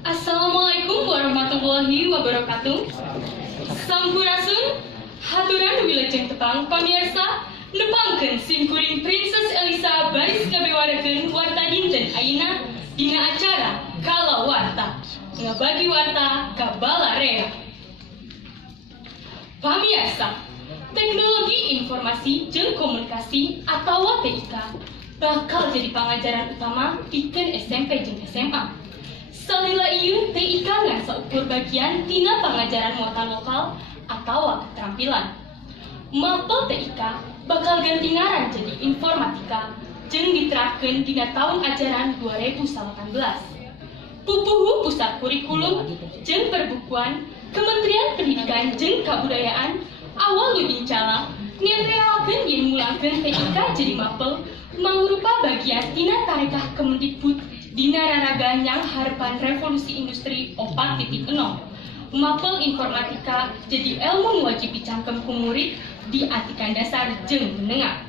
Assalamualaikum warahmatullahi wabarakatuh. Sampurasun, haturan wilujeng tepang pamirsa, nepangkeun simkuring Princess Elisa baris ngabewarekeun warta dinten ayeuna dina acara Kala Warta, ngabagi warta ka balarea. Pamirsa, teknologi informasi jeung komunikasi atau TIK bakal jadi pengajaran utama pikeun SMP jeung SMA. Salila ieu TIK ngasa ukur bagian tina pengajaran muatan lokal atau keterampilan. Mapel TIK bakal ganti ngaran jadi informatika jeung diterapkeun dina tahun ajaran 2018. Pupuhu Pusat Kurikulum jeung Perbukuan Kementerian Pendidikan jeung Kabudayaan awal dibincala ngerealkeun yen mulangkeun TIK jadi mapel mangrupa bagian tina tarekah Kemendikbud dina raragan harapan revolusi industri 4.0. Mapel informatika jadi ilmu wajib dicangkem ku murid di atikan dasar jeung menengah.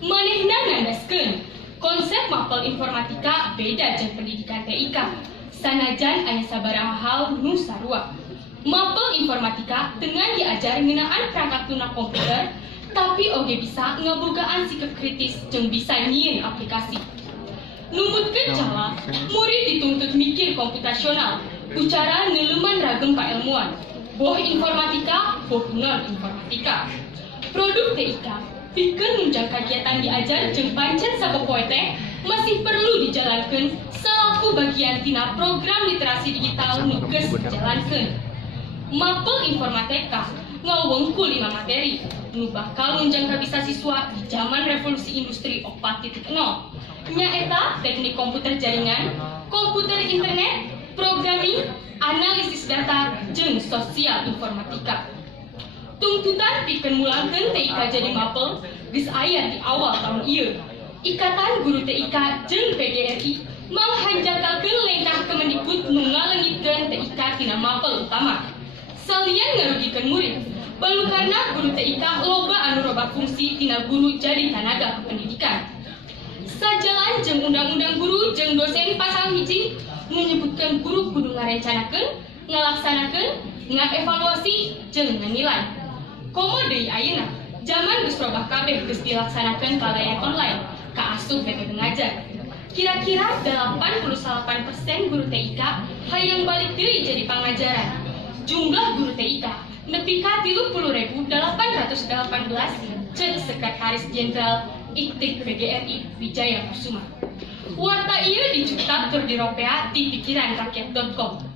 Manehna ngandaskeun konsep mapel informatika beda jeung pendidikan TIK. Sanajan aya sabaraha hal nu sarua. Mapel informatika dengan diajar ngeunaan perangkat lunak komputer, tapi oge bisa ngabogaan sikap kritis jeung bisa nyieun aplikasi. Numputkeun cala, murid dituntut mikir komputasional, ucara neuleuman ragem kailmuan, boh informatika, boh non-informatika. Produk TIK, pikeun nunjang kagiatan diajar jeung pancen sapopoe teh masih perlu dijalankeun salaku bagian tina program literasi digital nu geus dijalankeun. Mapel informatika ngawengkul 5 materi nu bakal nunjang kabisa siswa di zaman revolusi industri 4.0. Nyaeta teknik komputer jaringan, komputer internet, programming, analisis data, jeung sosial informatika. Tuntutan pikeun mulangkeun TIK jadi mapel geus aya di awal tahun ieu. Ikatan Guru TIK jeung PGRI manghanjakalkeun lengkah Kemendikbud nu ngaleungitkeun TIK tina mapel utama. Salian ngarugikeun murid, balukarna guru TIK loba anu robah fungsi tina guru jadi tanaga kependidikan. Sajalan jeung undang-undang guru jeung dosen pasal hiji menyebutkan guru kudu ngarencanakeun, ngalaksanakeun, ngaevaluasi jeung nganilai. Komo deui ayeuna, zaman geus robah kabeh geus dilaksanakeun palayan online ka asup metode ngajar. Kira-kira 88% guru TIK hayang balik deui jadi pangajaran. Jumlah guru TIK nepi ka 30.818 cek Sekretaris Jenderal IKTIK PGRI Wijaya Kusuma. Warta ieu dicetak tur diropea di pikiranrakyat.com.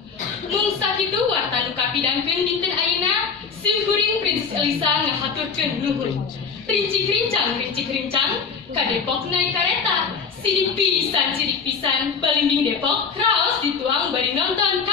Mung sakitu warta nu kapidangkeun dinten ayeuna simkuring Princess Elisa ngahaturkeun nuhun. Rincik rincang ka Depok naik kareta. Sidik pisan balimbing Depok raos dituang bari nonton